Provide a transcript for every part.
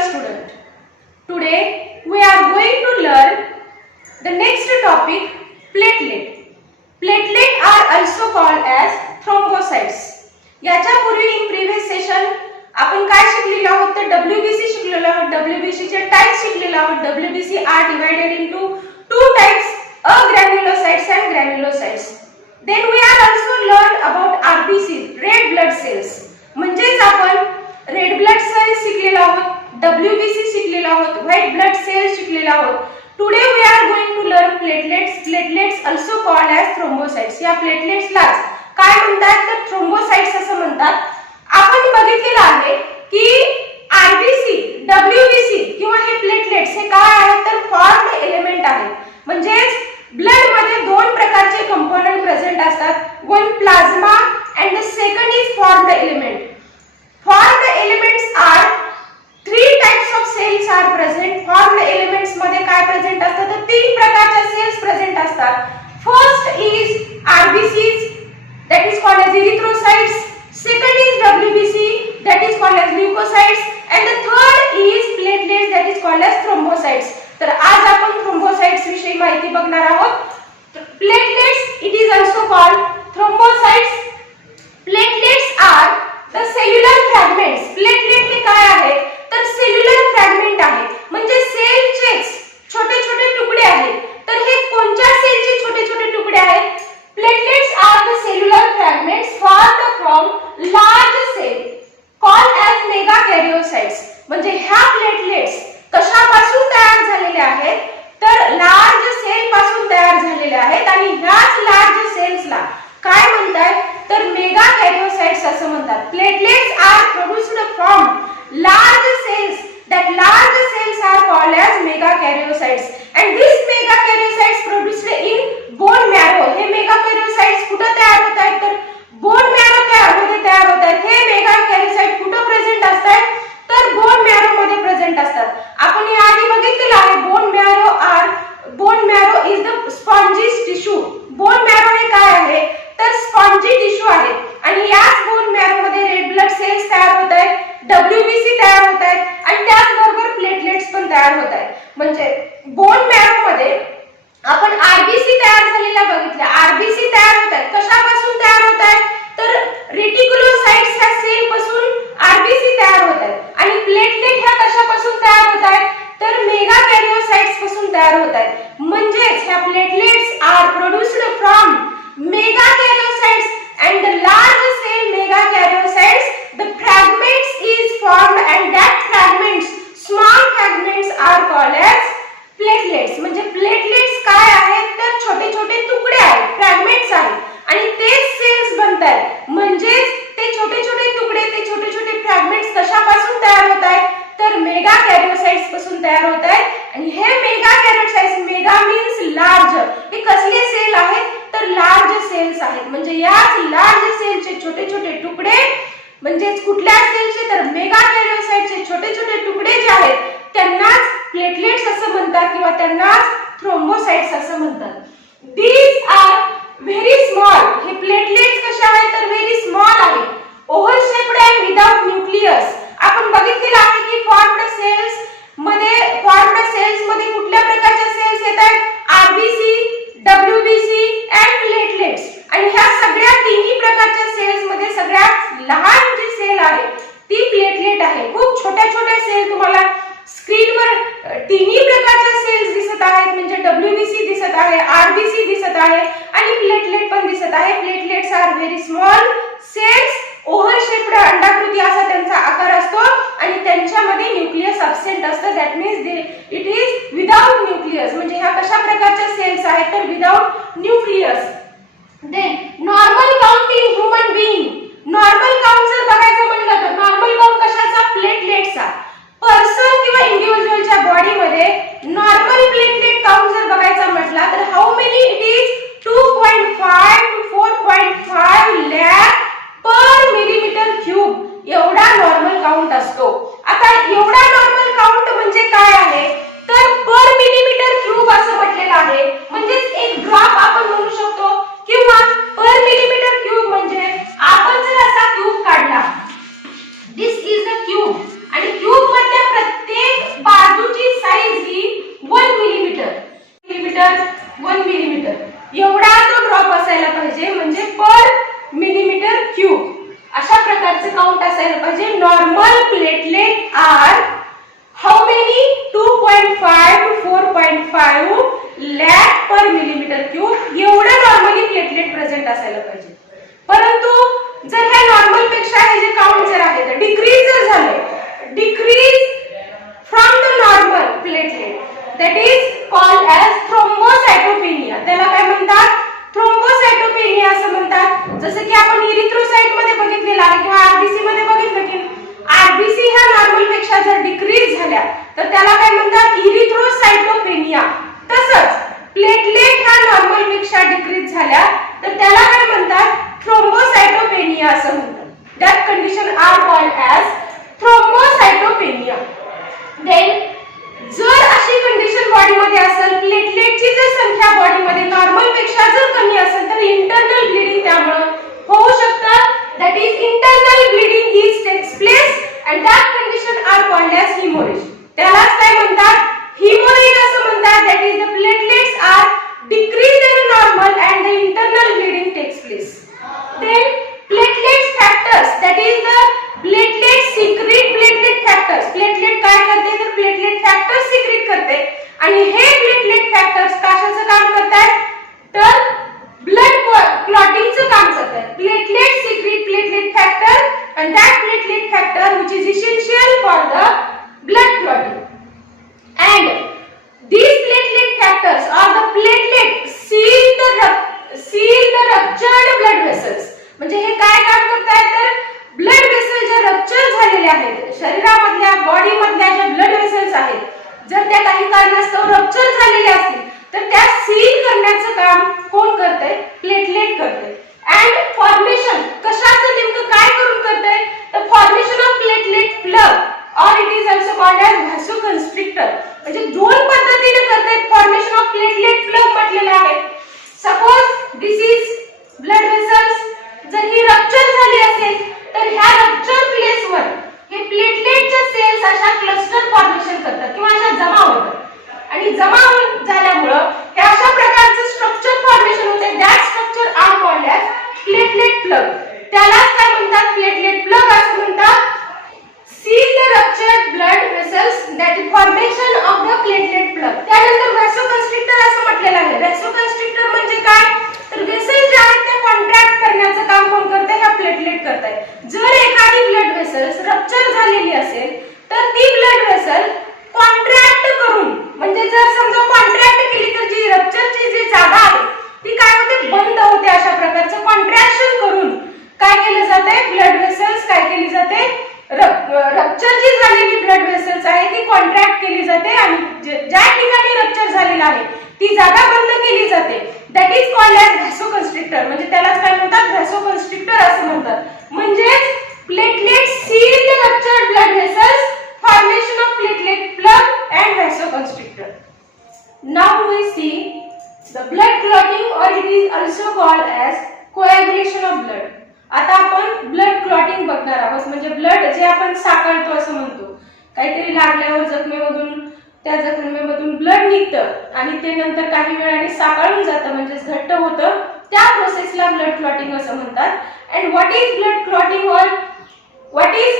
student. Today we are going to learn the next topic, platelet. Platelet are also called as thrombocytes. याच्यापूर्वी in previous session आपण काय शिकलेलो आहोत तर WBC शिकलेलो आहोत. WBC चे टाइप्स शिकलेलो आहोत. WBC are divided into two types, agranulocytes and granulocytes. Then we are also learned about RBC, red blood cells. म्हणजेच आपण रेड ब्लड सेल्स शिकलेलो आहोत, WBC शिकलेलो आहोत, व्हाइट ब्लड सेल्स शिकलेलो आहोत. Today we are going to learn platelets. Platelets also called as thrombocytes. या प्लेटलेट्सलाच काय म्हणतात तर थ्रोम्बोसाइट्स असं म्हणतात. आपण बघितलेलं आहे की RBC, WBC किंवा हे प्लेटलेट्स हे काय आहेत तर फॉर्म्ड एलिमेंट आहेत. म्हणजेच ब्लड मध्ये दोन प्रकारचे कंपोनेंट प्रेझेंट असतात. One plasma and the second is formed element. Formed elements are three types of cells are present. Formed elements मध्ये काय प्रेझेंट असतात तर तीन प्रकारच्या सेल्स प्रेझेंट असतात. First is RBCs, that is called as erythrocytes. Second is WBC, that is called as leukocytes, and the third is platelets, that is called as thrombocytes. तर आज आपण thrombocytes विषयी माहिती बघणार आहोत. Platelets, it is also called thrombocytes. Platelets are the cellular fragments. Platelet हे काय आहे तर सेल्युलर फ्रॅगमेंट आहे. म्हणजे सेलचेच छोटे छोटे तुकडे आहेत. तर हे कोणत्या सेलचे छोटे छोटे तुकडे आहेत? Platelets are the cellular fragments formed from large cell called as megakaryocytes. म्हणजे ह्या प्लेटलेट्स कशापासून तयार झालेल्या आहेत तर लार्ज सेल पासून तयार झालेल्या आहेत. आणि ह्याच लार्ज सेल्सला काय म्हणतात तर मेगाकॅरिओसाइट्स असं म्हणतात. Platelets are produced from large cells. that large cells are called as megakaryocytes, and these megakaryocytes produced in bone marrow. हे megakaryocytes कुठे तयार होत आहेत तर bone marrow मध्ये तयार होत आहेत. हे megakaryocytes कुठे प्रेझेंट असतात तर bone marrow मध्ये प्रेझेंट असतात. आपण या आधी बघितलेलं आहे bone marrow is the spongy tissue. bone marrow हे काय आहे तर स्पॉन्जी टिश्यू आहे. आणि याच बोन मॅरो मध्ये रेड ब्लड सेल्स तयार होत आहेत, WBC तयार होत आहेत आणि त्याचबरोबर प्लेटलेट्स पण तयार होत आहेत. म्हणजे बोन मॅरो मध्ये आपण RBC तयार झालेला बघितला. RBC तयार होत आहेत. कशापासून तयार होत आहेत तर रेटिक्युलोसाइट्स ह्या सेल पासून RBC तयार होत आहेत. आणि प्लेटलेट ह्या कशापासून तयार होत आहेत तर मेगाकॅरिओसाइट्स पासून तयार होत आहेत. म्हणजेच ह्या platelets are produced from megakaryocytes and the large cell megakaryocytes. The fragments is formed and that fragments, small fragments are called as platelets. म्हणजे प्लेटलेट्स काय आहेत तर छोटे छोटे तुकडे आहेत, फ्रॅगमेंट्स आहेत आणि तेच सेल्स बनतात. म्हणजे ते छोटे छोटे तुकडे, ते छोटे छोटे फ्रॅगमेंट्स कशापासून तयार होत आहेत तर मेगाकॅरिओसाइट्स पासून तयार होत आहेत. आणि हे मेगाकॅरिओसाइट्स, मेगा मीन्स लार्ज, हे कसले सेल आहेत तर लार्ज सेल्स आहेत. म्हणजे याच लार्ज सेलचे छोटे छोटे तुकडे, म्हणजे कुठल्या सेलचे तर मेगाकॅरिओसाइटचे छोटे छोटे तुकडे जे आहेत त्यांनाच प्लेटलेट्स असं म्हणतात किंवा त्यांनाच थ्रोम्बोसाइट्स असं म्हणतात. These are very small. हे प्लेटलेट्स कशा आहेत तर व्हेरी स्मॉल आहेत, oval shaped and without nucleus. आपण बघितलेलं आहे की फॉर्म्ड सेल्स मध्ये कुठल्या प्रकारच्या सेल्स येतात RBC, WBC and प्लेटलेट्स. आणि ह्या सगळ्या तिन्ही प्रकारच्या सेल्स मध्ये सगळ्यात लहान जी सेल आहे ती प्लेटलेट आहे. खूप छोट्या छोट्या सेल तुम्हाला स्क्रीनवर तिन्ही प्रकारच्या सेल्स दिसत आहेत. म्हणजे WBC दिसत आहे, RBC दिसत आहे आणि प्लेटलेट पण दिसत आहे. Platelets are very small cells, oval shaped अंडाकृती असा त्यांचा आकार असतो आणि त्यांच्यामध्ये न्यूक्लियस अब्सेंट असतं. That means it is without nucleus. म्हणजे ह्या कशा प्रकारच्या सेल्स आहेत तर without nucleus. Then normal count in human being. Normal count जर बघायचं म्हणलं तर नॉर्मल काउंट कशाचा प्लेटलेट्सचा. पर्सन किंवा इंडिव्हिज्युअलच्या बॉडीमध्ये नॉर्मल प्लेटलेट काउंट जर बघायचा म्हटला तर how many it is 2.5 to 4.5 lakh per millimetre cube एवढा नॉर्मल काउंट असतो. आता एवढा नॉर्मल काउंट म्हणजे काय आहे तर पर मिलीमीटर क्यूब असं म्हटलेलं आहे. म्हणजे एक ड्रॉप आपण म्हणू शकतो किंवा per millimetre cube millimetre cube अशा प्रकारचे काउंट असायला पाहिजे. Normal platelet are how many 2.5 to 4.5 lakh per millimetre cube एवढं नॉर्मली प्लेटलेट प्रेझेंट असायला पाहिजे. परंतु जर ह्या नॉर्मल पेक्षा हे जे काउंट जर आहे ते डिक्रीज जर झाले, decrease from the normal platelet that is called as thrombocytopenia. त्याला काय म्हणतात? थ्रोम्बोसाइटोपेनिया असं म्हणतात. जसं की आपण इरिथ्रोसाइट मध्ये बघितलेलं आहे किंवा आरबीसी मध्ये बघितलं की आरबीसी ह्या नॉर्मल पेक्षा जर डिक्रीज झाल्या तर त्याला काय म्हणतात? इरिथ्रोसाइटोपेनिया. तसंच प्लेटलेट ह्या नॉर्मल पेक्षा डिक्रीज झाल्या तर त्याला काय म्हणतात? थ्रोम्बोसाइटोपेनिया असं म्हणतात. That condition are called as thrombocytopenia. Then जर अशी कंडिशन बॉडीमध्ये असेल, प्लेटलेटची जर संख्या बॉडीमध्ये नॉर्मल पेक्षा जर कमी असेल तर इंटरनल ब्लीडिंग त्यामुळे होऊ शकतं. That is internal bleeding is takes place and that condition are called as haemorrhage. त्यालाच काय म्हणतात? हिमोरेज असं म्हणतात. That is the platelets are decreased than normal and the internal bleeding takes place. Then platelet factors, that is the platelet secrete platelet factors. Platelet काय करते तर platelet factors secrete करते आणि हे platelet factors कशाचं काम करतात तर blood clotting चं काम करतात. Platelet secrete platelet factor and that platelet factor which is essential for the blood clotting. And these platelet factors or the platelet seal the ruptured blood vessels. म्हणजे हे काय काम करतात तर ब्लड वेसल जे रप्चर झालेले आहेत शरीरामधल्या बॉडी मधल्या ज्या ब्लड वेसल्स आहेत जर त्या काही कारणास्तव रप्चर झालेल्या असतील तर त्या सील करण्याचं काम कोण करते? प्लेटलेट करते. अँड फॉर्मेशन कशाचं नेमकं काय करून करते तर formation of platelet plug or it is also called as vasoconstrictor. म्हणजे दोन पद्धतीने करतात फॉर्मेशन ऑफ प्लेटलेट प्लग म्हटलेलं आहे. Suppose this is blood vessels, जर ही रप्चर झाली असेल तर ह्या रप्चर प्लेसवर हे प्लेटलेटच्या सेल्स अशा क्लस्टर फॉर्मेशन करतात किंवा अशा जमा होतात आणि जमा झाल्यामुळे हे अशा प्रकारचे स्ट्रक्चर फॉर्मेशन होते. That structure are called as platelet plug. त्यालाच काय म्हणतात? प्लेटलेट प्लग असं म्हणतात. seal the ruptured blood vessels, that is formation of the platelet plug. त्यानंतर vasoconstrictor असं म्हटलेलं आहे. vasoconstrictor म्हणजे काय तर वेसल जे आहेत ते कॉन्ट्रॅक्ट करण्याचं काम कोण करते? ह्या प्लेटलेट करताय. जर एखादी ब्लड वेसल्स रप्चर झालेली असेल तर ती ब्लड वेसल कॉन्ट्रॅक्ट करून म्हणजे जर समजा कॉन्ट्रॅक्ट केली तर जी रप्चरची जी जागा आहे ती काय होते? बंद होते. अशा प्रकारचं कॉन्ट्रॅक्शन करून काय केलं जाते? ब्लड वेसल्स काय केली जाते? रप्चर जी झालेली ब्लड वेसल्स आहे ती कॉन्ट्रॅक्ट केली जाते आणि ज्या ठिकाणी रप्चर झालेला आहे ती जागा बंद केली जाते. That is called as vasoconstrictor. म्हणजे त्यालाच काय म्हणतात? व्हॅसोकन्स्ट्रिक्टर असं म्हणतात. म्हणजेच platelet seal the ruptured blood vessels, formation of platelet plug and vasoconstrictor. Now we see the blood clotting और it is also called as coagulation of blood. आता आपण ब्लड क्लॉटिंग बघणार आहोत. म्हणजे ब्लड जे आपण साकळतो असं म्हणतो. काहीतरी लागल्यावर जखमेमधून त्या जखमेमधून ब्लड निघतं आणि ते नंतर काही वेळाने साकळून जातं म्हणजे घट्ट होतं. त्या प्रोसेसला ब्लड क्लॉटिंग असं म्हणतात. And what is blood clotting और what is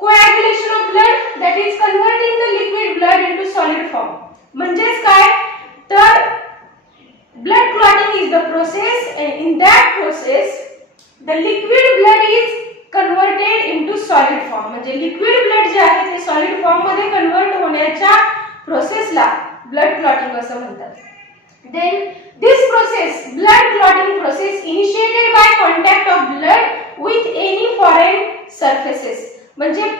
coagulation of blood? That is converting the liquid blood into solid form. म्हणजेच काय तर blood clotting is the process and in that process the liquid blood is converted into solid form. म्हणजे liquid blood जे आहे ते solid form मध्ये convert होण्याच्या प्रोसेसला ब्लड क्लॉटिंग असं म्हणतात. Then this process, blood clotting process, initiated by contact of blood with any foreign surfaces. म्हणजे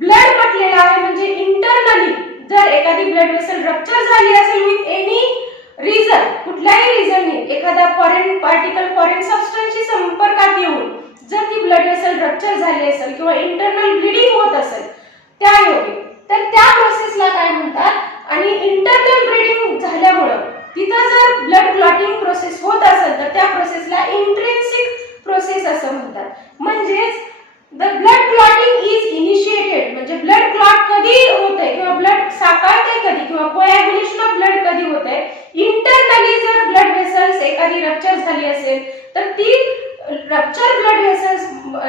ब्लड म्हटलेलं आहे म्हणजे इंटरनली जर एखादी ब्लड वेसल रप्चर झाली असेल विथ एनी रिझन, कुठल्याही रिझनने एखादा फॉरेन पार्टिकल फॉरेन सबस्टन्सशी संपर्कात येऊन जर ती ब्लड वेसल रप्चर झाली असेल किंवा इंटरनल ब्लीडिंग होत असेल त्यायोगे तर त्या प्रोसेसला काय म्हणतात. आणि इंटरनल ब्लीडिंग झाल्यामुळे तिथं जर ब्लड क्लॉटिंग प्रोसेस होत असेल तर त्या प्रोसेसला इंट्रिन्सिक प्रोसेस असं म्हणतात. म्हणजेच the blood clotting is initiated म्हणजे ब्लड क्लॉट कधी होतंय किंवा ब्लड साकळतंय कधी किंवा कोॲग्युलेशन ऑफ ब्लड कधी होतंय इंटरनली. जर ब्लड वेसल्स एखादी रप्चर झाली असेल तर ती रप्चर ब्लड व्हेसल्स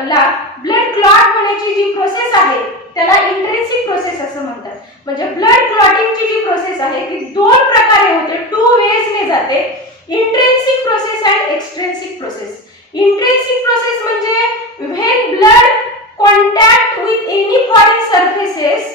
ला ब्लड क्लॉट होण्याची जी प्रोसेस आहे त्याला इंट्रिन्सिक प्रोसेस असं म्हणतात. म्हणजे ब्लड क्लॉटिंगची जी प्रोसेस आहे ती दोन प्रकारे होते, टू वेज ने जाते. Intrinsic process and extrinsic process. Intrinsic process म्हणजे when blood contact with any foreign surfaces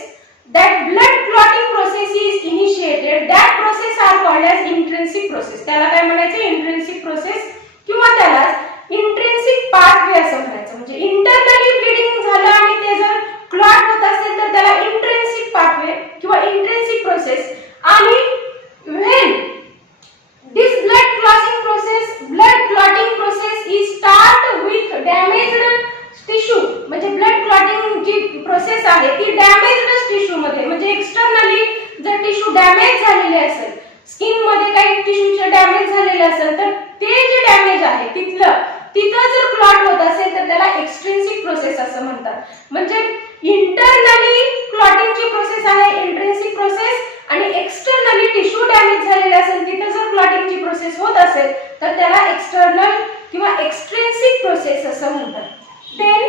that blood clotting process is initiated, that process are called as intrinsic process. त्याला काय म्हणायचं? इंट्रिन्सिक प्रोसेस किंवा त्याला intrinsic pathway असं म्हणायचं. म्हणजे internally bleeding झालं आणि ते जर क्लॉट होत असेल तर त्याला इंट्रिन्सिक पाथवे किंवा इंट्रिन्सिक प्रोसेस. आणि when this blood clotting process is start with damaged tissue, म्हणजे ब्लड क्लॉटिंग जी प्रोसेस आहे ती डॅमेज्ड टिश्यू मध्ये, म्हणजे एक्सटर्नली जर टिश्यू डॅमेज झालेले असेल, स्किन मध्ये काही टिश्यूचे डॅमेज झालेले असेल तर ते जे डॅमेज आहे तिथं जर क्लॉट होत असेल तर त्याला एक्सट्रिन्सिक प्रोसेस असं म्हणतात. म्हणजे इंटरनली क्लॉटिंगची प्रोसेस आहे इंट्रिन्सिक प्रोसेस आणि एक्सटर्नली टिश्यू डॅमेज झालेले असेल तिथं जर क्लॉटिंगची प्रोसेस होत असेल तर त्याला एक्सटर्नल किंवा एक्सट्रिन्सिक प्रोसेस असं म्हणतात. Then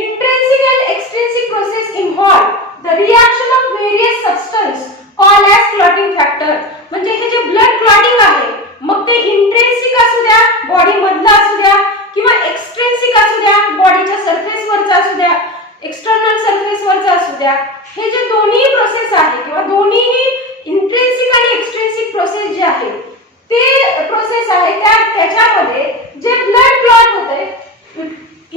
intrinsic and extrinsic process involve the reaction of various substance called as clotting factor. म्हणजे हे जे ब्लड क्लॉटिंग आहे मग ते इंट्रिन्सिक असू द्या, बॉडी मधला असू द्या किंवा एक्सट्रिन्सिक असू द्या, बॉडीच्या सरफेस वरचा असू द्या, एक्सटर्नल सरफेस वरचा असू द्या, हे जे दोन्ही प्रोसेस आहे किंवा दोन्ही इंट्रिन्सिक आणि एक्सट्रिन्सिक प्रोसेस जे आहे ते प्रोसेस आहे त्याच्यामध्ये जे ब्लड क्लॉट होते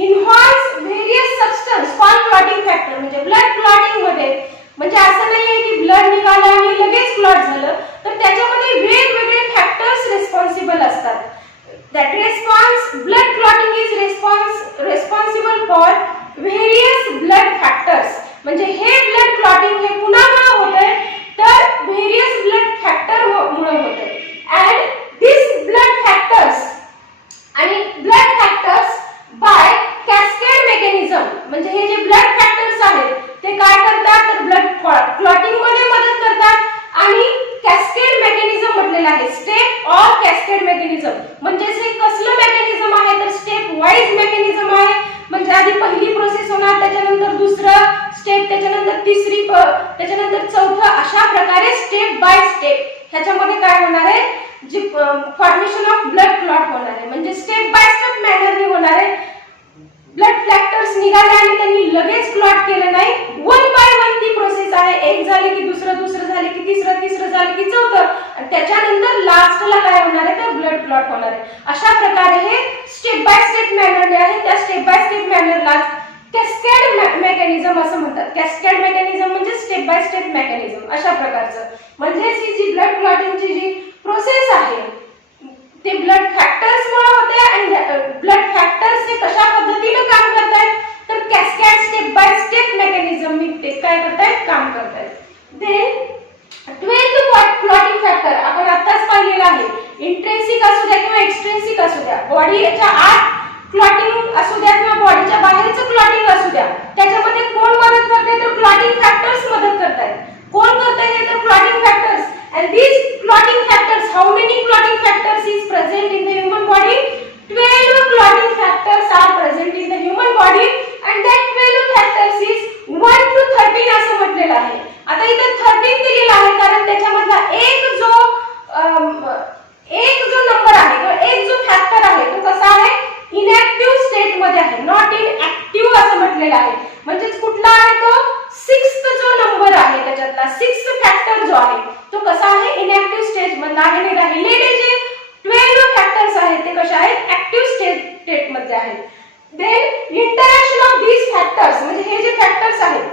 involves various substance called clotting factor. म्हणजे ब्लड क्लॉटिंग मध्ये म्हणजे असं नाहीये की ब्लड निघालं आणि लगेच क्लॉट झालं, तर त्याच्यामध्ये वेगवेगळे फॅक्टर्स रिस्पॉन्सिबल असतात. that blood clotting is responsible for various blood factors. म्हणजे हे ब्लड क्लॉटिंग हे कुणामुळे होतंय तर व्हेरियस ब्लड फॅक्टर मुळे होतंय. and these blood factors आणि blood factors by cascade mechanism. म्हणजे हे जे ब्लड फॅक्टर्स आहेत ते काय करतात तर ब्लड क्लॉटिंग मध्ये मदत करतात आणि कॅस्केड मेकॅनिझम म्हटलेलं आहे, स्टेप और कॅस्केड मेकॅनिझम. म्हणजे हे कसलं मेकॅनिझम आहे तर स्टेप वाईज मेकॅनिझम आहे. म्हणजे आधी पहिली प्रोसेस होणार, त्याच्यानंतर दुसरं स्टेप, त्याच्यानंतर तिसरी, त्याच्यानंतर चौथं, अशा प्रकारे स्टेप बाय स्टेप ह्याच्यामध्ये काय होणार आहे जी फॉर्मेशन ऑफ ब्लड क्लॉट होणार आहे. म्हणजे स्टेप बाय स्टेप मॅनरने होणार आहे. ब्लड फ्लॅक्टर्स निघाले आणि त्यांनी लगेच क्लॉट केलं नाही, वन बाय वन ती प्रोसेस आहे. एक झाले की दुसरं, दुसरं झाले की तिसरं, तिसरं झालं की चौथं आणि त्याच्यानंतर लास्टला काय होणार आहे तर ब्लड क्लॉट होणार आहे. अशा प्रकारे हे स्टेप बाय स्टेप मॅनरने आहे. त्या स्टेप बाय स्टेप मॅनरला कॅस्केड मेकॅनिझम असं म्हणतात. कॅस्केड मेकॅनिझम म्हणजे स्टेप बाय स्टेप मेकॅनिझम अशा प्रकारचं. म्हणजे ही जी ब्लड क्लॉटिंगची जी प्रोसेस आहे ते ब्लड फॅक्टर्स मुळे होते आणि ब्लड फॅक्टर्स हे कशा पद्धतीने काम करतात तर cascade step by step mechanism ते काय करतात काम करतात. देन 12 क्लॉटिंग फॅक्टर आपण आताच पाहिलेला आहे. इंट्रिन्सिक असू द्या किंवा एक्सट्रिन्सिक असू द्या, बॉडीच्या आत क्लॉटिंग असू द्या किंवा बॉडीच्या बाहेरचं क्लॉटिंग असू द्या, त्याच्यामध्ये कोण मदत करते तर क्लॉटिंग फॅक्टर्स मदत करतात. कोण करते हे तर clotting factors. and these clotting factors, how many clotting factors is present in the human body? 12 clotting factors are present in the human body and that 12 factors is 1 to 13 असं म्हटलेलं आहे. आता इथे 13 दिलेलं आहे कारण त्याच्यामधला एक जो नंबर आहे किंवा एक जो फॅक्टर आहे तो कसा आहे इनॅक्टिव्ह स्टेट मध्ये आहे, नॉट इन ऍक्टिव्ह असं म्हटलेलं आहे. म्हणजे कुठला आहे तो 6th जो नंबर आहे त्याच्यातला 6th फॅक्टर जो आहे तो कसा आहे इनॅक्टिव्ह स्टेज मधला आहे. आणि राहिलेले जे 12 फॅक्टर्स आहेत ते कशा आहेत ऍक्टिव्ह स्टेट मध्ये आहेत. Then interaction of these factors म्हणजे हे जे फॅक्टर्स आहेत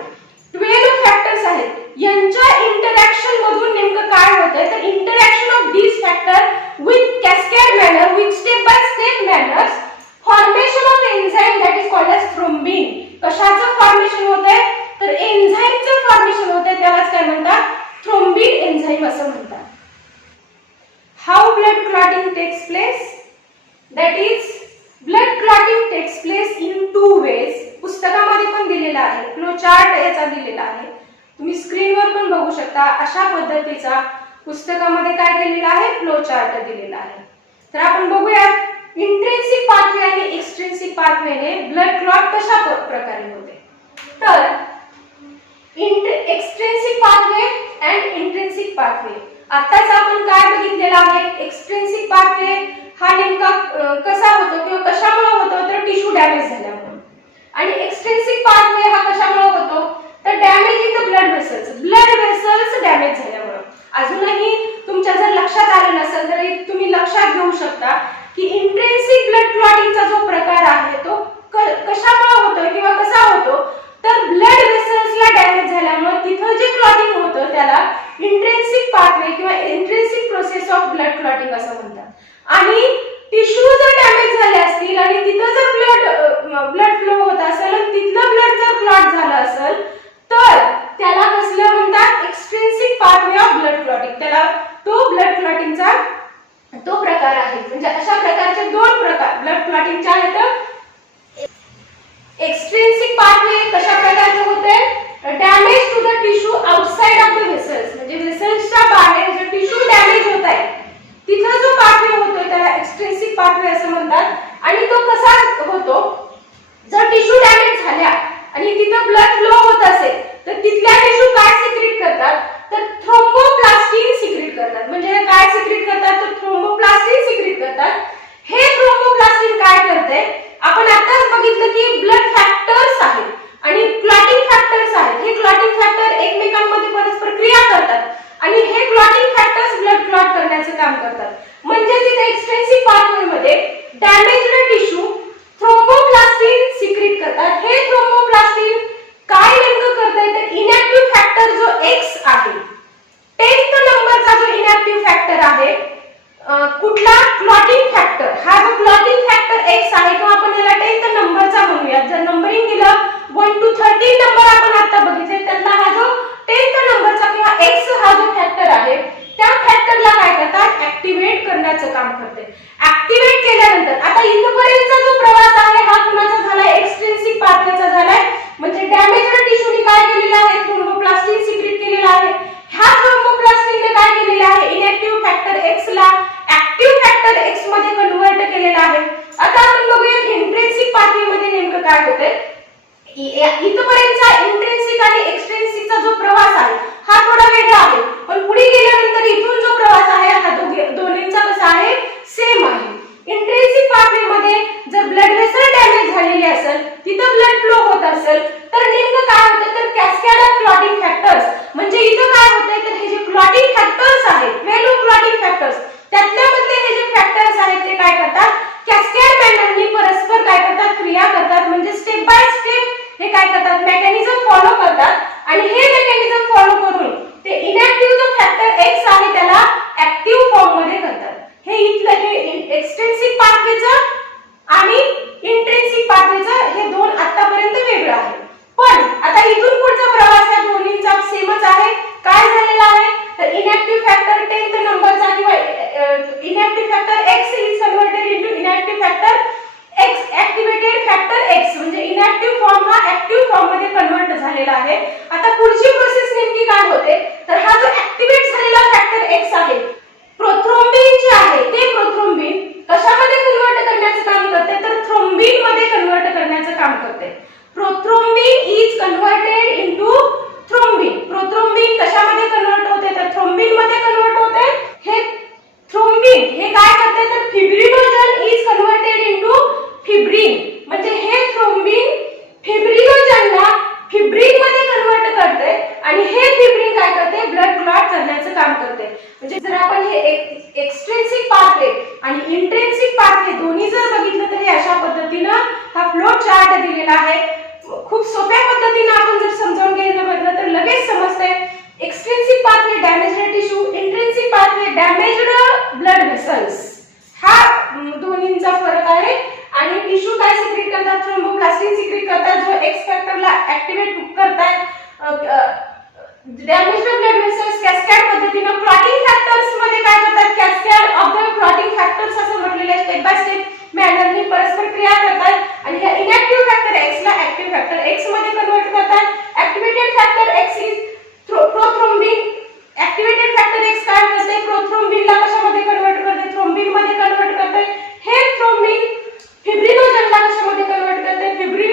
12 फॅक्टर्स आहेत यांच्या इंटरॅक्शन मधून नेमकं काय होतंय तर interaction of these factor with cascade manner with step by step manners formation of enzyme that is called as thrombin. कशाचं फॉर्मेशन होतंय तर एन्झाइमचं फॉर्मेशन होतंय त्यालाच काय म्हणतात थ्रोम्बिन एन्झाइम असं म्हणतात. How blood clotting takes place that is blood clotting takes place in 2 ways. पुस्तकामध्ये पण दिलेला आहे, फ्लो चार्ट याचा दिलेला आहे, तुम्ही स्क्रीनवर पण बघू शकता. अशा पद्धतीचा पुस्तकामध्ये काय केलेला आहे फ्लो चार्ट दिलेला आहे. तर आपण बघूया इंट्रिन्सिक पाथवे आणि एक्सट्रिन्सिक पाथवेने ब्लड क्लॉट कशा प्रकारे होते? तर एक्सट्रिन्सिक पाथवे अँड इंट्रिन्सिक पाथवे. आताच आपण काय बघितलेलं आहे? एक्सट्रिन्सिक पाथवे हा नेमका कसा होतो किंवा कशामुळे होतो? तर टिश्यू डॅमेज झाल्यामुळे. आणि एक्सट्रिन्सिक पाथवे हा कशामुळे होतो? तर damage in the blood vessels damage झाल्यामुळे. अजूनही तुमच्या जर लक्षात आलं नसेल तर तुम्ही लक्षात घेऊ शकता की इंट्रिन्सिक ब्लड क्लॉटिंगचा जो प्रकार आहे तो कशामुळे होतो किंवा कसा होतो? तर ब्लड व्हेसल्सला डॅमेज झाल्यामुळे तिथं जे क्लॉटिंग होतं त्याला इंट्रिन्सिक पाथवे किंवा intrinsic process of blood clotting असं म्हणतात. आणि टिश्यू जर डॅमेज झाले असतील आणि तिथं जर ब्लड फ्लो होत असेल आणि तिथलं ब्लड जर क्लॉट झालं असेल तर त्याला कसलं म्हणतात? एक्सट्रिन्सिक पाथवे ऑफ ब्लड क्लॉटिंग. त्याला तो ब्लड क्लॉटिंगचा तो प्रकार आहे. म्हणजे अशा प्रकारचे दोन प्रकार ब्लड क्लॉटिंगचे आहेत. एक्सट्रिन्सिक पाथवे कशा प्रकारचे होते? Damage to the tissue outside of the vessels. म्हणजे व्हेसल्सच्या बाहेर जे टिश्यू डॅमेज होत आहे तिथं जो पाथवे होतो त्याला एक्सट्रिन्सिक पाथवे असं म्हणतात. आणि तो कसा होतो? जर टिश्यू डॅमेज झाल्या आणि तिथं ब्लड फ्लो होत असेल तर तिथल्या टिश्यू काय सिक्रीट करतात? तर थ्रोम्बोप्लास्टिन सिक्रीट करतात. म्हणजे काय सिक्रीट करतात? तर थ्रोम्बोप्लास्टिन सिक्रीट करतात. हे थ्रोम्बोप्लास्टिन काय करते? आपण आताच बघितलं की ब्लड फॅक्टर्स आहेत आणि क्लॉटिंग फॅक्टर्स आहेत. हे क्लॉटिंग फॅक्टर एकमेकांमध्ये परस्पर क्रिया करतात आणि हे क्लॉटिंग फॅक्टर्स ब्लड क्लॉट करण्याचे काम करतात. म्हणजे तिथे एक्सट्रिन्सिक पाथवेमध्ये डॅमेज्ड टिश्यू थ्रोम्बोप्लास्टिन सिक्रीट करतात. हे थ्रोम्बोप्लास्टिन काय नेमकं करतंय? तर इनॅक्टिव्ह फॅक्टर जो X आहे, 10th नंबरचा जो इनॅक्टिव्ह फॅक्टर आहे कुठला? Clotting factor. हा जो क्लॉटिंग फॅक्टर X आहे तो आपण याला 10th नंबरचा म्हणूयात. जर नंबरिंग केलं 1 to 13 नंबर आपण आता बघितले त्यातला हा जो 10th नंबरचा किंवा X हा जो फॅक्टर आहे त्या फॅक्टरला काय करतात? ऍक्टिव्हेट करण्याचं काम करते. ऍक्टिव्हेट केल्यानंतर आता इथपर्यंतचा जो प्रवास आहे हा कुणाचा झालाय? एक्सट्रिन्सिक पाथवेचा झालाय. म्हणजे डॅमेज्ड टिश्यूने काय केलेलं आहे? थ्रोम्बोप्लास्टिन सिक्रीट केलेला आहे. ह्या थ्रोम्बोप्लास्टिनने काय केलेलं आहे? इनॅक्टिव्ह फॅक्टर X ला ऍक्टिव्ह फॅक्टर X मध्ये कन्वर्ट केलेला आहे. आता आपण बघूया इंट्रिन्सिक पाथवेमध्ये नेमकं काय होतंय. इथपर्यंतचा इंट्रिन्सिक आणि एक्सट्रिन्सिकचा जो प्रवास आहे हा थोडा वेगळा आहे. पण पुढे गेल्यानंतर इथून जो प्रवास आहे हा दोन्हींचा कसा आहे? सेम आहे. इंट्रिन्सिक पाथवेमध्ये जर ब्लड व्हेसल डॅमेज झालेली असेल तिथं ब्लड फ्लो होत असेल तर नेमकं काय होतं? तर कॅस्केड ऑफ क्लॉटिंग फॅक्टर्स. म्हणजे इथं काय होतंय? तर हे जे क्लॉटिंग फॅक्टर्स आहेत 12 क्लॉटिंग फॅक्टर्स त्यातल्या मधले हे जे फॅक्टर्स आहेत ते काय करतात? कॅस्केड मॅनरनी परस्पर काय करतात? क्रिया करतात. म्हणजे स्टेप बाय स्टेप हे काय करतात? मेकॅनिझम फॉलो करतात आणि हे मेकॅनिझम फॉलो करून ते इनॅक्टिव्ह जो फॅक्टर X आहे त्याला ऍक्टिव्ह फॉर्म मध्ये करतात. हे इथलं हे एक्सट्रिन्सिक पाथवेचं आणि इंट्रिन्सिक पाथवेचं हे दोन आतापर्यंत वेगळं आहे. पण आता इथून पुढचा प्रवास या दोन्हींचा सेमच आहे. काय झालेला आहे? तर इनॅक्टिव्ह फॅक्टर 10th नंबरचा किंवा inactive factor X is converted into inactive factor X activated factor X. म्हणजे इनॅक्टिव्ह फॉर्म हा ऍक्टिव्ह फॉर्म मध्ये कन्वर्ट झालेला आहे. आता पुढची प्रोसेस नेमकी काय होते? तर हा जो ऍक्टिव्हेट झालेला फॅक्टर X आहे प्रोथ्रोम्बिन जे आहे ते प्रोथ्रोम्बिन कशामध्ये कन्वर्ट करण्याचं काम करते? तर थ्रोम्बिन मध्ये कन्वर्ट करण्याचं काम करते. Prothrombin is converted into thrombin. Prothrombin कशामध्ये कन्वर्ट होते? तर थ्रोम्बिन मध्ये कन्वर्ट होते. हे थ्रोम्बिन हे काय करते? तर fibrinogen is converted into fibrin. म्हणजे हे थ्रोम्बिन फिब्रिनोजनला फिब्रिन मध्ये कन्वर्ट करते आणि हे फिब्रिन काय करते? ब्लड क्लॉट करण्याचं काम करते. म्हणजे जर आपण हे एक्सट्रिन्सिक पाथवे आणि इंट्रिन्सिक पाथवे दोन्ही जर बघितलं तर हे अशा पद्धतीनं हा फ्लो चार्ट दिलेला आहे. खूप सोप्या पद्धतीने आपण जर समजावून घ्यायला बघितलं तर लगेच समजते. Extrinsic pathway damaged tissue, intrinsic pathway damaged blood vessels. हा दोन्हींचा फरक आहे. आणि टिश्यू काय सिक्रीट करतात? थ्रोम्बोप्लास्टिन सिक्रीट करतात जो X फॅक्टरला ऍक्टिव्हेट करतात. डॅमेज्ड ब्लड व्हेसल्स कॅस्केड पद्धतीने क्लॉटिंग फॅक्टर्स मध्ये काय करतात? Cascade of the clotting factors असं म्हटलेलं आहे. स्टेप बाय स्टेप मॅनरनी परस्पर क्रिया करतात आणि ह्या इनॅक्टिव्ह फॅक्टर X ला ऍक्टिव्ह फॅक्टर X मध्ये कन्वर्ट करतात. Activated factor X is prothrombin. Activated factor X काय करते? प्रोथ्रोम्बिनला कशामध्ये कन्वर्ट करते? थ्रोम्बिन मध्ये कन्वर्ट करते. हे थ्रोम्बिन फिब्रिनोजनला कशामध्ये कन्वर्ट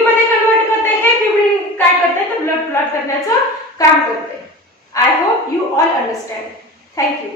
मध्ये कन्वर्ट करते, हे फिब्रिन काय करते तर ब्लड क्लॉट करण्याचं काम करते. I hope you all understand. Thank you.